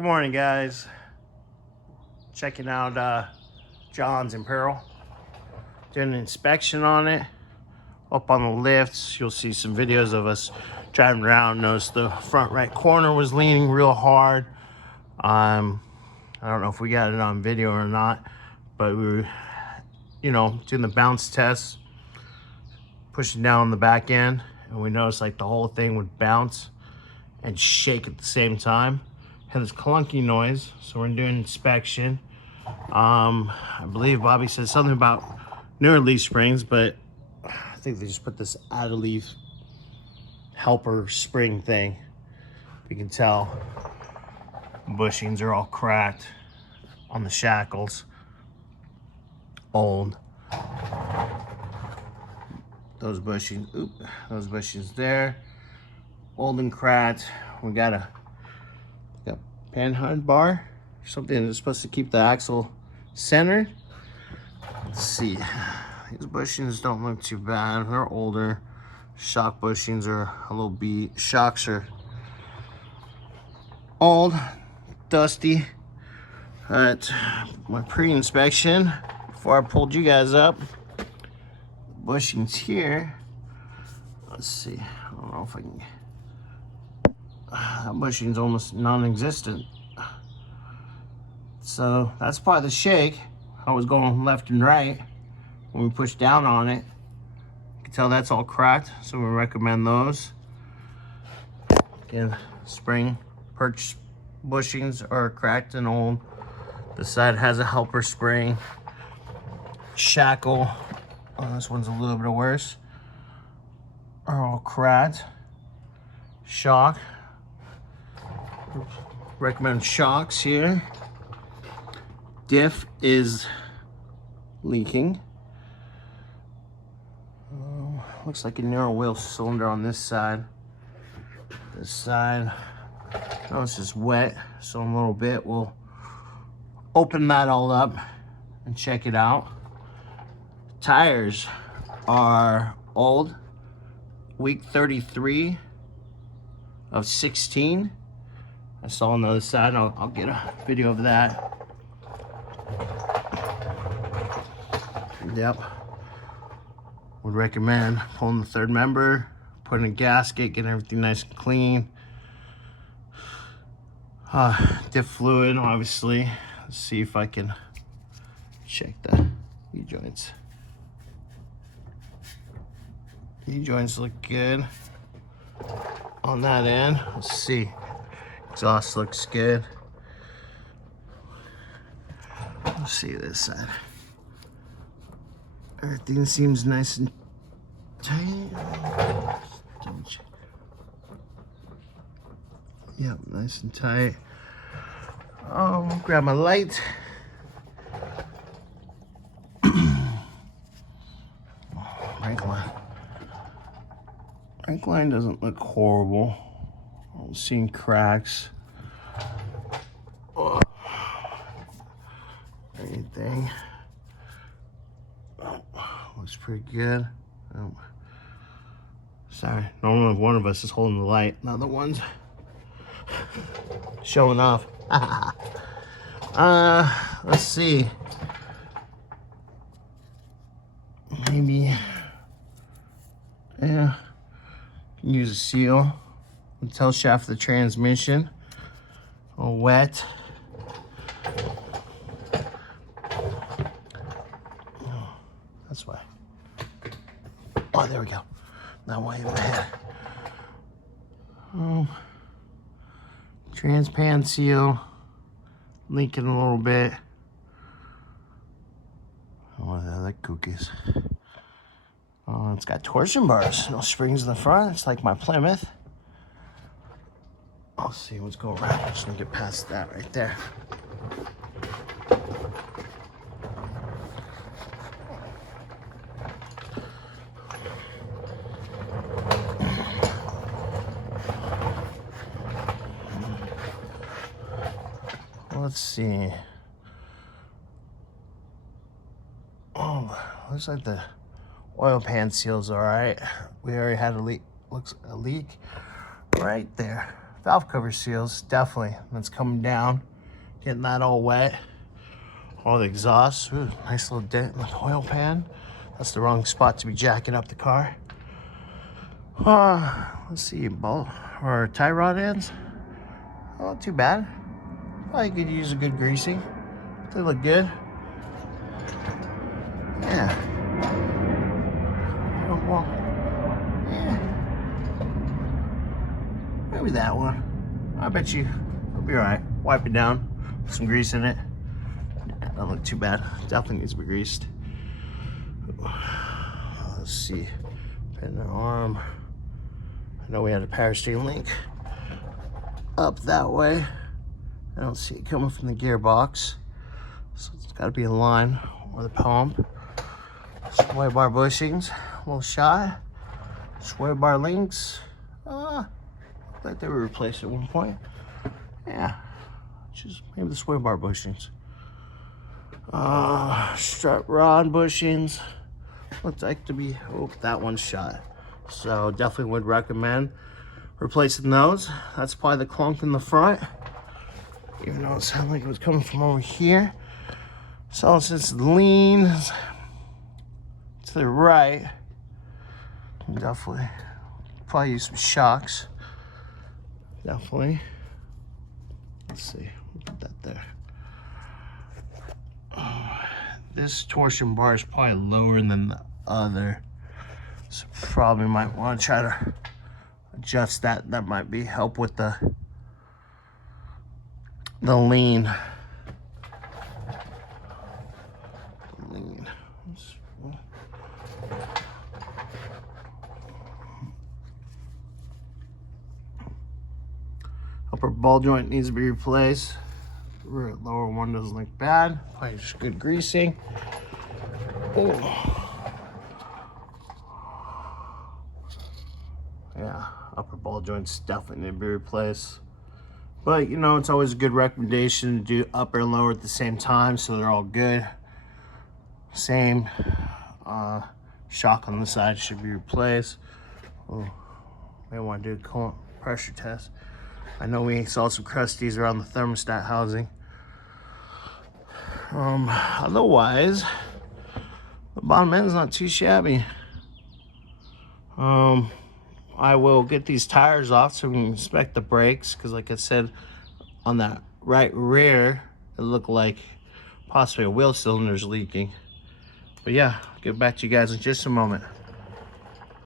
Good morning, guys. Checking out John's Imperial. Doing an inspection on it. Up on the lifts, you'll see some videos of us driving around. Notice the front right corner was leaning real hard. I don't know if we got it on video or not, but we were, doing the bounce test, pushing down on the back end, and we noticed like the whole thing would bounce and shake at the same time. Had this clunky noise, so we're doing inspection. I believe Bobby said something about newer leaf springs, but I think they just put this out of leaf helper spring thing. You can tell bushings are all cracked on the shackles. Old. Those bushings there, old and cracked. We got a panhard bar, something that's supposed to keep the axle centered. Let's see, these bushings don't look too bad. They're older. Shock bushings are a little beat. Shocks are old, dusty. But my pre-inspection, before I pulled you guys up, the bushings here, let's see, I don't know if I can, that bushing's almost non-existent. So that's part of the shake. I was going left and right when we pushed down on it. You can tell that's all cracked, so we recommend those. Again, spring perch bushings are cracked and old. This side has a helper spring. Shackle, this one's a little bit worse, are all cracked. Shock, recommend shocks here. Diff is leaking. Looks like a narrow wheel cylinder on this side. This side, oh, this is wet, so in a little bit we'll open that all up and check it out. Tires are old, week 33 of 16. I saw on the other side. I'll get a video of that. Yep. Would recommend pulling the third member, putting a gasket, getting everything nice and clean. Diff fluid, obviously. Let's see if I can check the E-joints. E-joints look good on that end. Let's see. Exhaust looks good. Let's see this side. Everything seems nice and tight. Yep, nice and tight. Grab my light. Brake line doesn't look horrible. I'm seeing cracks. Anything. Looks pretty good. Sorry, normally one of us is holding the light, the other one's showing off. Let's see. Maybe, yeah, use a seal. The tail shaft of the transmission, all wet. Oh, that's why. Oh, there we go. That way in my head. Transpan seal, leaking a little bit. What are the other cookies? Oh, it's got torsion bars, no springs in the front. It's like my Plymouth. I'll see what's going around. I'm just gonna get past that right there. Let's see. Oh, looks like the oil pan seal's all right. We already had a leak. Looks a leak right there. valve cover seals, definitely. That's coming down, getting that all wet. All the exhaust. Ooh, nice little dent in the oil pan. That's the wrong spot to be jacking up the car. Let's see, bolt or tie rod ends. Oh, not too bad. Probably could use a good greasing. They look good. Yeah. Oh, well, yeah. Maybe that one. I bet you it'll be all right. Wipe it down, put some grease in it. Yeah, don't look too bad. Definitely needs to be greased. Let's see. Pin the arm. I know we had a power steering link up that way. I don't see it coming from the gearbox, so it's got to be in line or the pump. Sway bar bushings, a little shy. Sway bar links. Like they were replaced at one point. Yeah, just maybe the sway bar bushings. Strut rod bushings. Looks like to be, oh, that one's shot. So definitely would recommend replacing those. That's probably the clunk in the front, even though it sounded like it was coming from over here. So since it leans to the right, definitely probably use some shocks. Definitely. Let's see, we'll put that there. This torsion bar is probably lower than the other, so probably might want to try to adjust that. That might be help with the lean. Upper ball joint needs to be replaced. Lower one doesn't look bad. Probably just good greasing. Ooh. Yeah, upper ball joints definitely need to be replaced. But you know, it's always a good recommendation to do upper and lower at the same time so they're all good. Same shock on the side should be replaced. Oh, may want to do a coolant pressure test. I know we saw some crusties around the thermostat housing. Otherwise, the bottom end's not too shabby. I will get these tires off so we can inspect the brakes, because like I said, on that right rear, it looked like possibly a wheel cylinder's leaking. But yeah, I'll get back to you guys in just a moment.